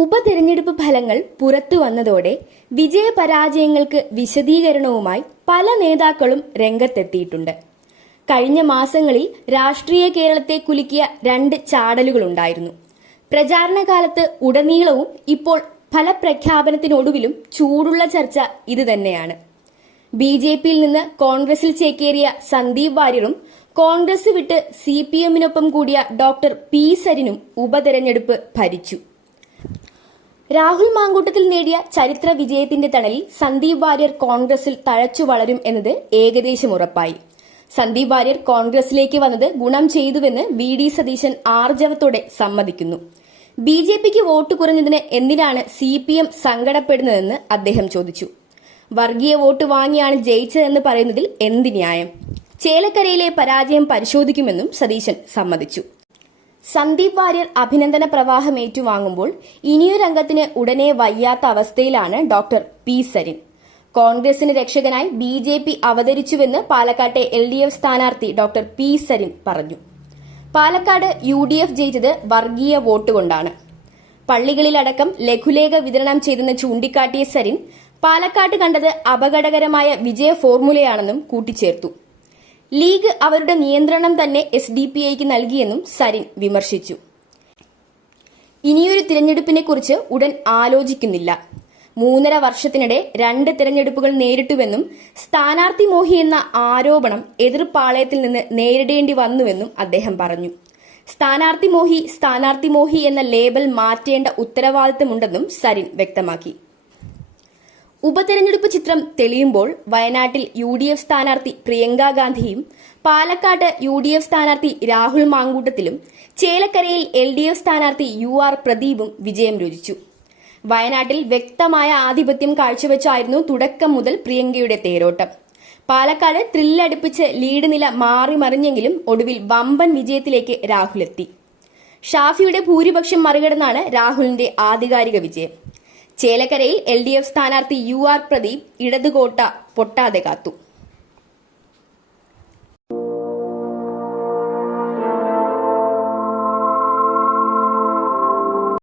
ഉപതെരഞ്ഞെടുപ്പ് ഫലങ്ങൾ പുറത്തു വന്നതോടെ വിജയപരാജയങ്ങൾക്ക് വിശദീകരണവുമായി പല നേതാക്കളും രംഗത്തെത്തിയിട്ടുണ്ട്. കഴിഞ്ഞ മാസങ്ങളിൽ രാഷ്ട്രീയ കേരളത്തെ കുലുക്കിയ രണ്ട് ചാടലുകളുണ്ടായിരുന്നു. പ്രചാരണ കാലത്ത് ഉടനീളവും ഇപ്പോൾ ഫലപ്രഖ്യാപനത്തിനൊടുവിലും ചൂടുള്ള ചർച്ച ഇതുതന്നെയാണ്. ബി.ജെ.പിയിൽ നിന്ന് കോൺഗ്രസിൽ ചേക്കേറിയ സന്ദീപ് വാര്യറും കോൺഗ്രസ് വിട്ട് CPM-നൊപ്പം കൂടിയ ഡോക്ടർ പി സരിനും ഉപതെരഞ്ഞെടുപ്പ് ഭരിച്ചു. രാഹുൽ മാങ്കൂട്ടത്തിൽ നേടിയ ചരിത്ര വിജയത്തിന്റെ തണലിൽ സന്ദീപ് വാര്യർ കോൺഗ്രസിൽ തഴച്ചു വളരും എന്നത് ഏകദേശം ഉറപ്പായി. സന്ദീപ് വാര്യർ കോൺഗ്രസിലേക്ക് വന്നത് ഗുണം ചെയ്തുവെന്ന് VD സതീശൻ ആർജവത്തോടെ സമ്മതിക്കുന്നു. ബി.ജെ.പിക്ക് വോട്ട് കുറഞ്ഞതിന് എന്തിനാണ് CPM സങ്കടപ്പെടുന്നതെന്ന് അദ്ദേഹം ചോദിച്ചു. വർഗീയ വോട്ട് വാങ്ങിയാണ് ജയിച്ചതെന്ന് പറയുന്നതിൽ എന്ത് ന്യായം? ചേലക്കരയിലെ പരാജയം പരിശോധിക്കുമെന്നും സതീശൻ സമ്മതിച്ചു. സന്ദീപ് വാര്യർ അഭിനന്ദന പ്രവാഹം ഏറ്റുവാങ്ങുമ്പോൾ ഇനിയൊരംഗത്തിന് ഉടനെ വയ്യാത്ത അവസ്ഥയിലാണ് ഡോക്ടർ പി സരിൻ. കോൺഗ്രസിന് രക്ഷകനായി ബി.ജെ.പി അവതരിച്ചുവെന്ന് പാലക്കാട്ടെ LDF സ്ഥാനാർത്ഥി ഡോക്ടർ പി സരിൻ പറഞ്ഞു. പാലക്കാട് UDF ജയിച്ചത് വർഗീയ വോട്ട് കൊണ്ടാണ്. പള്ളികളിലടക്കം ലഘുലേഖ വിതരണം ചെയ്തെന്ന് ചൂണ്ടിക്കാട്ടിയ സരിൻ പാലക്കാട്ട് കണ്ടത് അപകടകരമായ വിജയ ഫോർമുലയാണെന്നും കൂട്ടിച്ചേർത്തു. ലീഗ് അവരുടെ നിയന്ത്രണം തന്നെ SDPIക്ക് നൽകിയെന്നും സരിൻ വിമർശിച്ചു. ഇനിയൊരു തിരഞ്ഞെടുപ്പിനെക്കുറിച്ച് ഉടൻ ആലോചിക്കുന്നില്ല. 3.5 വർഷത്തിനിടെ 2 തിരഞ്ഞെടുപ്പുകൾ നേരിട്ടുവെന്നും സ്ഥാനാർത്ഥി മോഹി എന്ന ആരോപണം എതിർപ്പാളയത്തിൽ നിന്ന് നേരിടേണ്ടി വന്നുവെന്നും അദ്ദേഹം പറഞ്ഞു. സ്ഥാനാർത്ഥി മോഹി എന്ന ലേബൽ മാറ്റേണ്ട ഉത്തരവാദിത്തമുണ്ടെന്നും സരിൻ വ്യക്തമാക്കി. ഉപതെരഞ്ഞെടുപ്പ് ചിത്രം തെളിയുമ്പോൾ വയനാട്ടിൽ UDF സ്ഥാനാർത്ഥി പ്രിയങ്ക ഗാന്ധിയും പാലക്കാട്ട് UDF സ്ഥാനാർത്ഥി രാഹുൽ മാങ്കൂട്ടത്തിലും ചേലക്കരയിൽ LDF സ്ഥാനാർത്ഥി UR പ്രദീപും വിജയം രുചിച്ചു. വയനാട്ടിൽ വ്യക്തമായ ആധിപത്യം കാഴ്ചവെച്ചായിരുന്നു തുടക്കം മുതൽ പ്രിയങ്കയുടെ തേരോട്ടം. പാലക്കാട് ത്രില്ലടുപ്പിച്ച് ലീഡ് നില മാറിമറിഞ്ഞെങ്കിലും ഒടുവിൽ വമ്പൻ വിജയത്തിലേക്ക് രാഹുലെത്തി. ഷാഫിയുടെ ഭൂരിപക്ഷം മറികടന്നാണ് രാഹുലിന്റെ ആധികാരിക വിജയം. ചേലക്കരയിൽ LDF സ്ഥാനാർത്ഥി UR പ്രദീപ് ഇടതുകോട്ട പൊട്ടാതെ കാത്തു.